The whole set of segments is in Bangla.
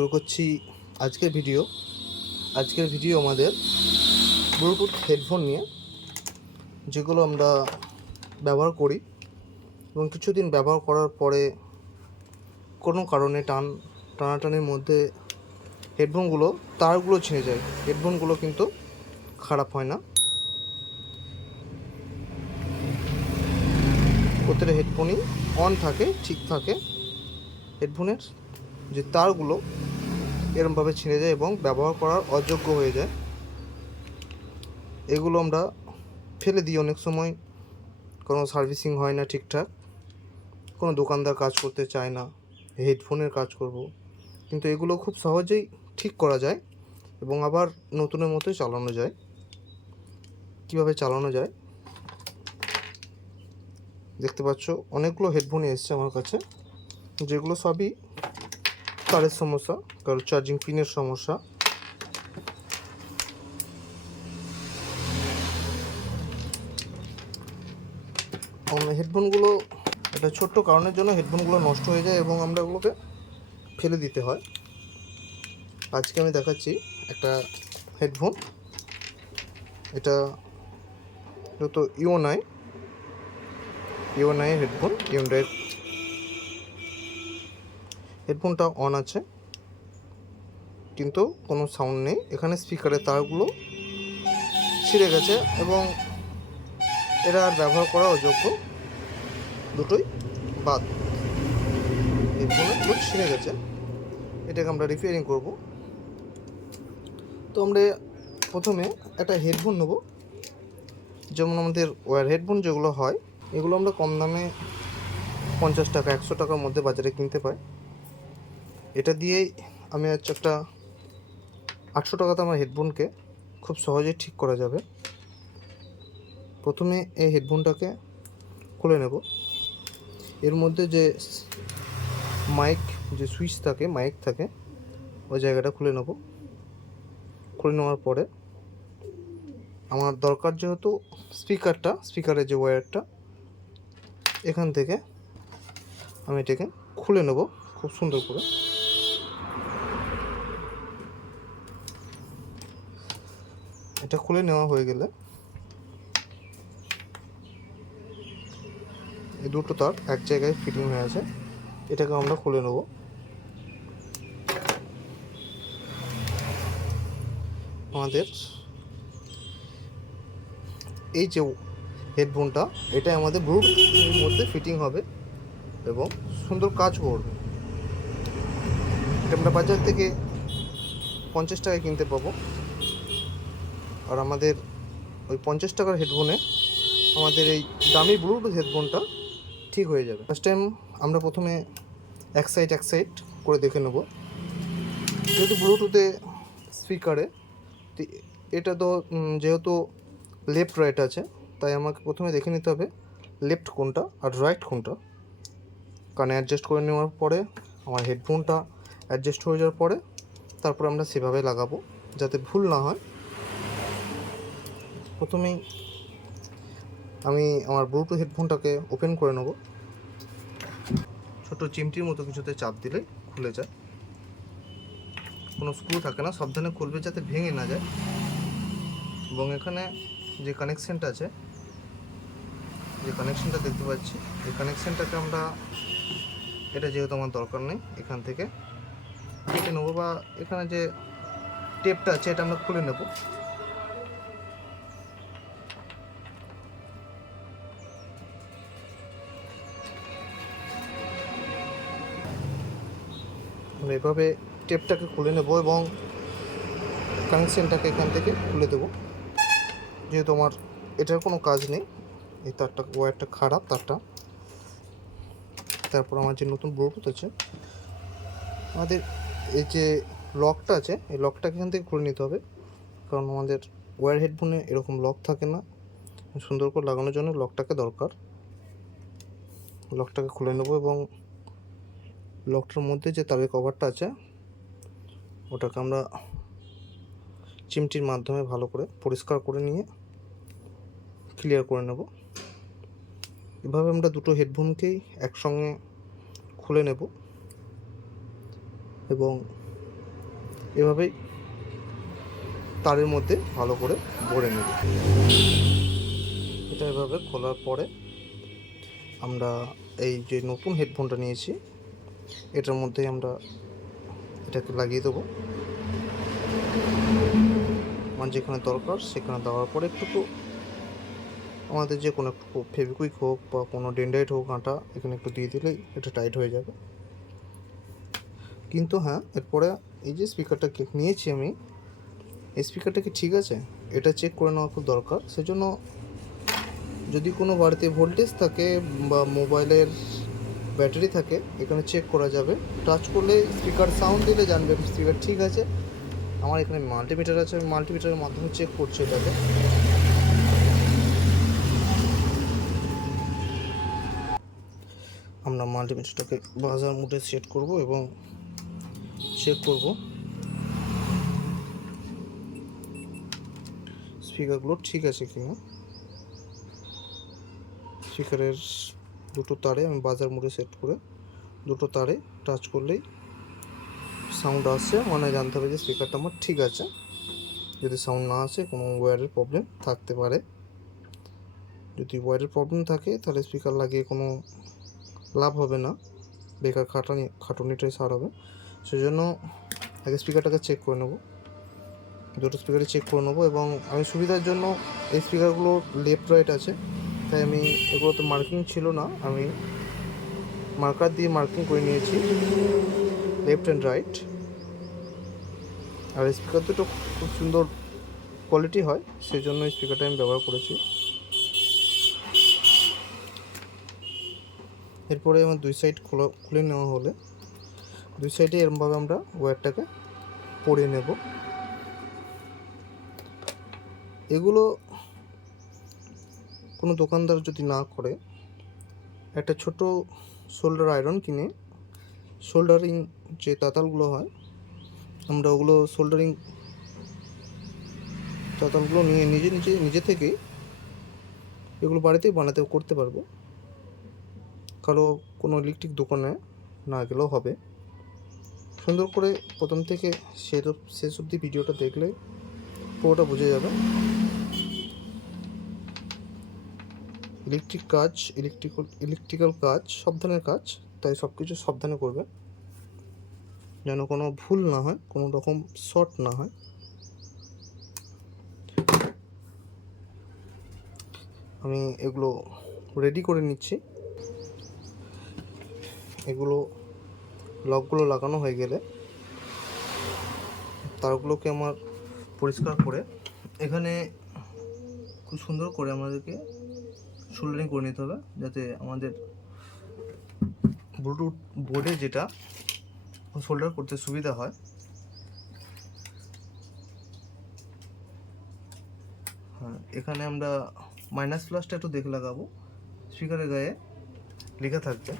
শুরু করছি আজকের ভিডিও আমাদের ব্লুটুথ হেডফোন নিয়ে, যেগুলো আমরা ব্যবহার করি এবং কিছুদিন ব্যবহার করার পরে কোনো কারণে টানাটানির মধ্যে তারগুলো ছিঁড়ে যায়। হেডফোনগুলো কিন্তু খারাপ হয় না, প্রত্যেকটা হেডফোনই অন থাকে, ঠিক থাকে। হেডফোনের যে তারগুলো এরমভাবে ছিঁড়ে যায় এবং ব্যবহার করার অযোগ্য হয়ে যায়। এগুলো আমরা ফেলে দিই অনেক সময়, কোনো সার্ভিসিং হয় না ঠিকঠাক, কোনো দোকানদার কাজ করতে চায় না, হেডফোনের কাজ করব, কিন্তু এগুলো খুব সহজেই ঠিক করা যায় এবং আবার নতুনের মতোই চালানো যায়। কীভাবে চালানো যায় দেখতে পাচ্ছ, অনেকগুলো হেডফোনই এসছে আমার কাছে, যেগুলো সবই তারের সমস্যা, কারো চার্জিং পিনের সমস্যা। হেডফোনগুলো একটা ছোট্ট কারণের জন্য হেডফোনগুলো নষ্ট হয়ে যায় এবং আমরা ওগুলোকে ফেলে দিতে হয়। আজকে আমি দেখাচ্ছি একটা হেডফোন, এটা যত ইওনাই হেডফোন। ইওনাইয়ের হেডফোনটা অন আছে কিন্তু কোনো সাউন্ড নেই। এখানে স্পিকারের তারগুলো ছিঁড়ে গেছে এবং এরা আর ব্যবহার করা অযোগ্য, দুটোই বাদ। হেডফোনগুলো ছিঁড়ে গেছে, এটাকে আমরা রিপেয়ারিং করব। তো আমরা প্রথমে একটা হেডফোন নেব, যেমন আমাদের ওয়্যার হেডফোন যেগুলো হয়, এগুলো আমরা কম দামে 50 টাকা 100 টাকার মধ্যে বাজারে কিনতে পাই। এটা দিয়েই আমি একটা 800 টাকাতে আমার হেডফোনকে খুব সহজেই ঠিক করা যাবে। প্রথমে এই হেডফোনটাকে খুলে নেব। এর মধ্যে যে সুইচ থাকে, মাইক থাকে, ওই জায়গাটা খুলে নেব। খুলে নেওয়ার পরে আমার দরকার যেহেতু স্পিকারের যে ওয়্যারটা, এখান থেকে আমি এটাকে খুলে নেব খুব সুন্দর করে। এটা খুলে নেওয়া হয়ে গেলে এই দুটো তার এক জায়গায় ফিটিং হয়ে আছে, এটাকে আমরা খুলে নেব। আমাদের এই যে হেডফোনটা, এটা আমাদের ব্লুটুথের মধ্যে ফিটিং হবে এবং সুন্দর কাজ করবে। এটা আমরা বাজার থেকে 50 টাকায় কিনতে পাবো, আর আমাদের ওই 50 টাকার হেডফোনে আমাদের এই দামি ব্লুটুথ হেডফোনটা ঠিক হয়ে যাবে। ফার্স্ট টাইম আমরা প্রথমে এক সাইড করে দেখে নেব। যেহেতু ব্লুটুথে স্পিকারে এটা তো যেহেতু লেফট রাইট আছে, তাই আমাকে প্রথমে দেখে নিতে হবে লেফট কোনটা আর রাইট কোনটা। কানে অ্যাডজাস্ট করে নেওয়ার পরে আমার হেডফোনটা অ্যাডজাস্ট হয়ে যাওয়ার পরে তারপর আমরা সেভাবে লাগাবো যাতে ভুল না হয়। প্রথমেই আমি আমার ব্লুটুথ হেডফোনটাকে ওপেন করে নেব। ছোটো চিমটির মতো কিছুতে চাপ দিলে খুলে যায়, কোনো স্ক্রু থাকে না, সাবধানে খুলবে যাতে ভেঙে না যায়। এবং এখানে যে কানেকশানটা আছে, যে কানেকশানটা দেখতে পাচ্ছি, এই কানেকশানটাকে আমরা, এটা যেহেতু আমার দরকার নেই, এখান থেকে কেটে নেবো, বা এখানে যে টেপটা আছে এটা আমরা খুলে নেব। আমরা এভাবে টেপটাকে খুলে নেব এবং কানেকশানটাকে এখান থেকে খুলে দেবো। যেহেতু আমার এটার কোনো কাজ নেই, এই তারটা ওয়্যারটা খারাপ তারটা। তারপর আমার যে নতুন ব্লুটুথ আছে, আমাদের এই যে লকটা আছে, এই লকটাকে এখান থেকে খুলে নিতে হবে, কারণ আমাদের ওয়্যার হেডফোনে এরকম লক থাকে না। সুন্দর করে লাগানোর জন্য লকটাকে দরকার। লকটাকে খুলে নেব এবং লকটার মধ্যে যে তারের কভারটা আছে, ওটাকে আমরা চিমটির মাধ্যমে ভালো করে পরিষ্কার করে নিয়ে ক্লিয়ার করে নেব। এভাবে আমরা দুটো হেডফোনকেই একসঙ্গে খুলে নেব এবং এভাবেই তারের মধ্যে ভালো করে ভরে নেব। এটা এভাবে খোলার পরে আমরা এই যে নতুন হেডফোনটা নিয়েছি এটার মধ্যে আমরা এটাকে লাগিয়ে দেবো। মানে যেখানে দরকার সেখানে দেওয়ার পরে একটু আমাদের যে কোনো একটু ফেভিকুইক হোক বা কোনো ডেন্ডাইট হোক আটা এখানে একটু দিয়ে দিলেই এটা টাইট হয়ে যাবে। কিন্তু হ্যাঁ, এরপরে এই যে স্পিকারটা নিয়েছি আমি, এই স্পিকারটা কি ঠিক আছে এটা চেক করে নেওয়া খুব দরকার। সেজন্য যদি কোনো বাড়িতে ভোল্টেজ থাকে বা মোবাইলের ব্যাটারি থাকে এখানে চেক করা যাবে। টাচ করলে স্পিকার সাউন্ড দিলে জানবে স্পিকার ঠিক আছে। আমার এখানে মাল্টিমিটার আছে, আমি মাল্টিমিটারের মাধ্যমে চেক করছি এটাকে। আমরা মাল্টিমিটারটাকে বাজার মোডে সেট করব এবং চেক করব স্পিকারগুলো ঠিক আছে কিনা। স্পিকারের দুটো তারে আমি বাজার মোডে সেট করে দুটো তারে টাচ করলেই সাউন্ড আসছে, মানে জানতে হবে যে স্পিকারটা আমার ঠিক আছে। যদি সাউন্ড না আসে কোনো ওয়্যারের প্রবলেম থাকতে পারে। যদি ওয়্যারের প্রবলেম থাকে তাহলে স্পিকার লাগিয়ে কোনো লাভ হবে না, বেকার খাটুনিটাই সার হবে। সেজন্য আগে স্পিকারটাকে চেক করে নেব, দুটো স্পিকারে চেক করে নেবো। এবং আমি সুবিধার জন্য এই স্পিকারগুলো লেফট রাইট আছে, তাই আমি এগুলোতে মার্কিং ছিল না, আমি মার্কার দিয়ে মার্কিং করে নিয়েছি লেফট অ্যান্ড রাইট। আর স্পিকার দুটো খুব সুন্দর কোয়ালিটি হয়, সেই জন্য স্পিকারটা আমি ব্যবহার করেছি। এরপরে আমার দুই সাইড খুলে নেওয়া হলে দুই সাইডে এরমভাবে আমরা ওয়্যারটাকে পরিয়ে নেব। এগুলো কোনো দোকানদার যদি না করে একটা ছোট শোল্ডার আয়রন কিনে শোল্ডারিং যে তাতালগুলো হয় আমরা ওগুলো শোল্ডারিং তাতালগুলো নিয়ে নিজে থেকেই এগুলো বাড়িতেই করতে পারবো। কারো কোনো ইলেকট্রিক দোকানে না গেলেও হবে। সুন্দর করে প্রথম থেকে শেষ অবধি ভিডিওটা দেখলে পুরোটা বুঝে যাবে। ইলেকট্রিক্যাল কাজ সব ধরনের কাজ, তাই সব কিছু সাবধানে করবে যেন কোনো ভুল না হয়, কোনো রকম শর্ট না হয়। আমি এগুলো রেডি করে নিচ্ছি। এগুলো লকগুলো লাগানো হয়ে গেলে তারগুলোকে আমার পরিষ্কার করে এখানে খুব সুন্দর করে আমাদেরকে সোল্ডারিং করে নিতে হবে, যাতে আমাদের ব্লুটুথ বোর্ডে যেটা সোল্ডার করতে সুবিধা হয়। হ্যাঁ, এখানে আমরা মাইনাস প্লাসটা একটু দেখে লাগাবো। স্পিকারের গায়ে লেখা থাকবে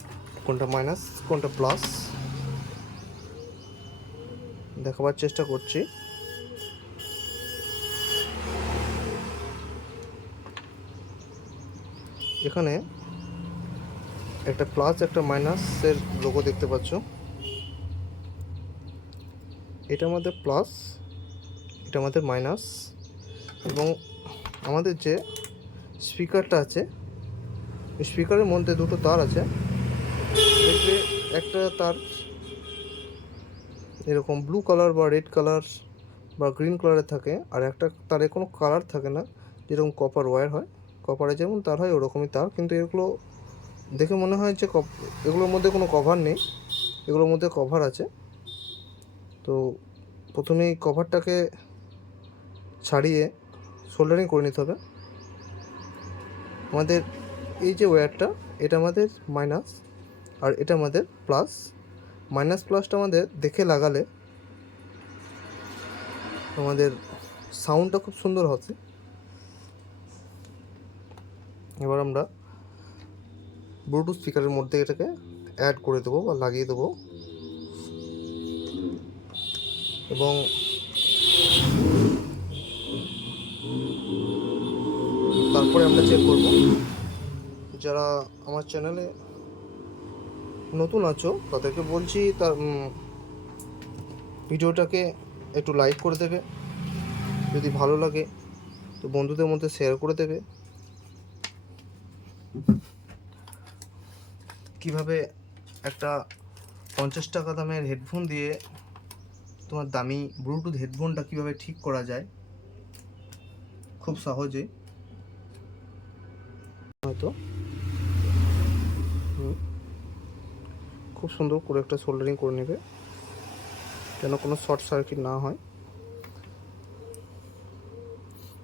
কোনটা মাইনাস কোনটা প্লাস, দেখাবার চেষ্টা করছি। এখানে একটা প্লাস একটা মাইনাসের লোগো দেখতে পাচ্ছ। এটা আমাদের প্লাস, এটা আমাদের মাইনাস। এবং আমাদের যে স্পিকারটা আছে স্পিকারের মধ্যে দুটো তার আছে, দেখবে একটা তার এরকম ব্লু কালার বা রেড কালার বা গ্রিন কালারের থাকে, আর একটা তারে কোনো কালার থাকে না, যেরকম কপার ওয়্যার হয়, কপারে যেমন তার হয় ওরকমই তার। কিন্তু এগুলো দেখে মনে হয় যে এগুলোর মধ্যে কোনো কভার নেই, এগুলোর মধ্যে কভার আছে। তো প্রথমেই কভারটাকে ছাড়িয়ে সোল্ডারিং করে নিতে হবে। আমাদের এই যে ওয়্যারটা এটা আমাদের মাইনাস আর এটা আমাদের প্লাস। মাইনাস প্লাসটা আমাদের দেখে লাগালে আমাদের সাউন্ডটা খুব সুন্দর হবে। এবার আমরা ব্লুটুথ স্পিকারের মধ্যে এটাকে অ্যাড করে দেবো বা লাগিয়ে দেবো, এবং তারপরে আমরা চেক করব। যারা আমার চ্যানেলে নতুন আছো তাদেরকে বলছি তার ভিডিওটাকে একটু লাইক করে দেবে, যদি ভালো লাগে তো বন্ধুদের মধ্যে শেয়ার করে দেবে। কিভাবে একটা 50 টাকা দামের হেডফোন দিয়ে তোমার দামি ব্লুটুথ হেডফোনটা কিভাবে ঠিক করা যায় খুব সহজে। হয়তো খুব সুন্দর করে একটা সোল্ডারিং করে নেবে যেন কোনো শর্ট সার্কিট না হয়।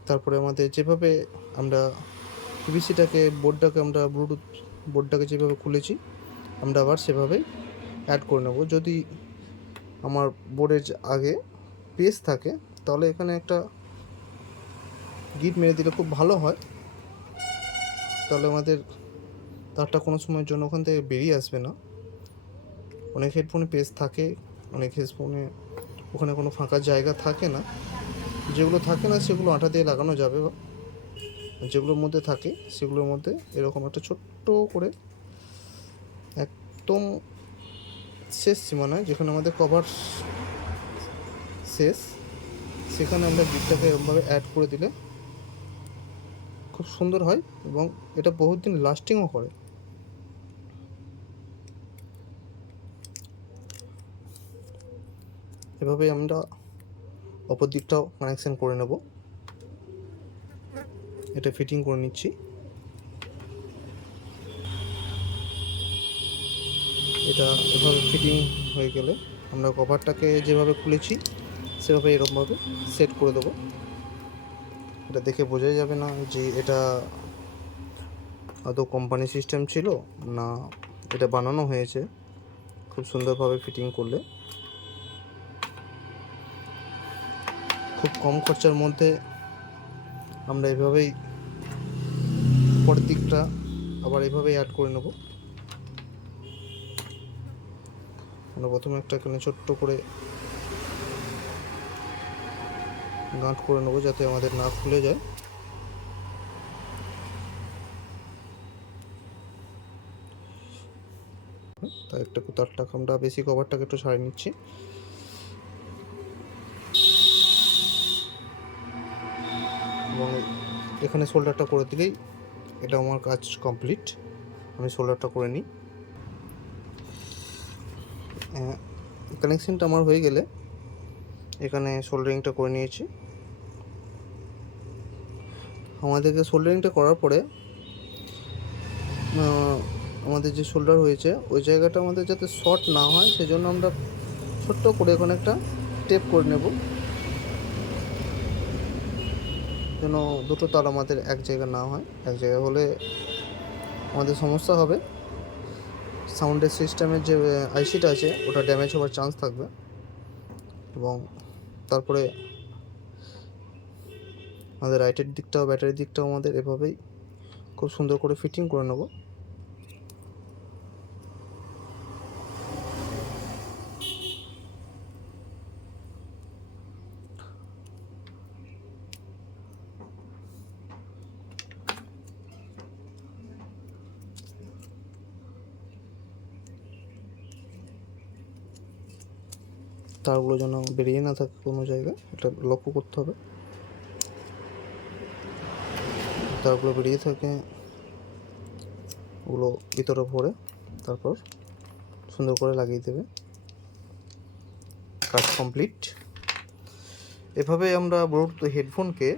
তারপরে আমাদের যেভাবে আমরা পিভিসিটাকে বোর্ডটাকে আমরা ব্লুটুথ বোর্ডটাকে যেভাবে খুলেছি আমরা আবার সেভাবেই অ্যাড করে নেব। যদি আমার বোর্ডের আগে পেজ থাকে তাহলে এখানে একটা গিট মেরে দিলে খুব ভালো হয়, তাহলে আমাদের তারটা কোনো সময়ের জন্য ওখান থেকে বেরিয়ে আসবে না। অনেক হেডফোনে পেজ থাকে, অনেক হেডফোনে ওখানে কোনো ফাঁকা জায়গা থাকে না। যেগুলো থাকে না সেগুলো আঠা দিয়ে লাগানো যাবে, বা যেগুলোর মধ্যে থাকে সেগুলোর মধ্যে এরকম একটা ছোট্ট করে একদম শেষ সীমানায় যেখানে আমাদের কভার শেষ সেখানে আমরা গিটটাকে এরকমভাবে অ্যাড করে দিলে খুব সুন্দর হয় এবং এটা বহুত দিন লাস্টিংও করে। এভাবে আমরা অপর দিকটাও কানেকশান করে নেব। এটা ফিটিং করে নিচ্ছি। এটা এভাবে ফিটিং হয়ে গেলে আমরা কভারটাকে যেভাবে খুলেছি সেভাবে এরকমভাবে সেট করে দেবো। এটা দেখে বোঝাই যাবে না যে এটা আদৌ কোম্পানি সিস্টেম ছিল না এটা বানানো হয়েছে। খুব সুন্দরভাবে ফিটিং করলে খুব কম খরচার মধ্যে আমরা এভাবেই পরের দিকটা আবার এভাবেই অ্যাড করে নেব। আমরা প্রথমে একটা এখানে ছোট্ট করে গাঁট করে নেবো যাতে আমাদের না খুলে যায়। তাই একটা তারটাকে আমরা বেশি কভারটাকে একটু ছাড়িয়ে নিচ্ছি। এবং এখানে শোল্ডারটা করে দিলেই এটা আমার কাজ কমপ্লিট। আমি শোল্ডারটা করে নিই। কানেকশানটা আমার হয়ে গেলে এখানে সোল্ডারিংটা করে নিয়েছি। আমাদেরকে সোল্ডারিংটা করার পরে আমাদের যে শোল্ডার হয়েছে ওই জায়গাটা আমাদের যাতে শর্ট না হয় সেজন্য আমরা ছোট্ট করে এখানে একটা টেপ করে নেব যেন দুটো তার আমাদের এক জায়গা না হয়। এক জায়গা হলে আমাদের সমস্যা হবে, সাউন্ডের সিস্টেমের যে আইসিটা আছে ওটা ড্যামেজ হওয়ার চান্স থাকবে। এবং তারপরে আমাদের রাইটের দিকটাও ব্যাটারির দিকটাও আমাদের এভাবেই খুব সুন্দর করে ফিটিং করে নেব। তারগুলো যেন বেরিয়ে না থাকে কোনো জায়গায়, এটা লক্ষ্য করতে হবে। তারগুলো বেরিয়ে থাকে ওগুলো ভিতরে ভরে তারপর সুন্দর করে লাগিয়ে দেবে। কাজ কমপ্লিট। এভাবে আমরা ব্লুটুথ হেডফোনকে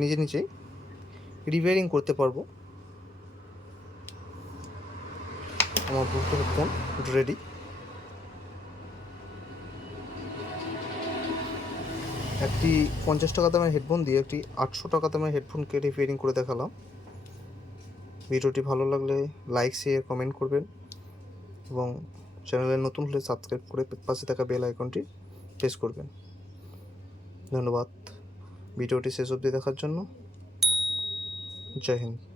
নিজে নিজেই রিপেয়ারিং করতে পারবো। আমার ব্লুটুথ হেডফোন রেডি। একটি 50 টাকা দামের হেডফোন দিয়ে একটি 800 টাকা দামের হেডফোনকে রিপেয়ারিং করে দেখালাম। ভিডিওটি ভালো লাগলে লাইক শেয়ার কমেন্ট করবেন এবং চ্যানেলে নতুন হলে সাবস্ক্রাইব করে পাশে থাকা বেল আইকনটি প্রেস করবেন। ধন্যবাদ ভিডিওটি শেষ অবধি দেখার জন্য। জয় হিন্দ।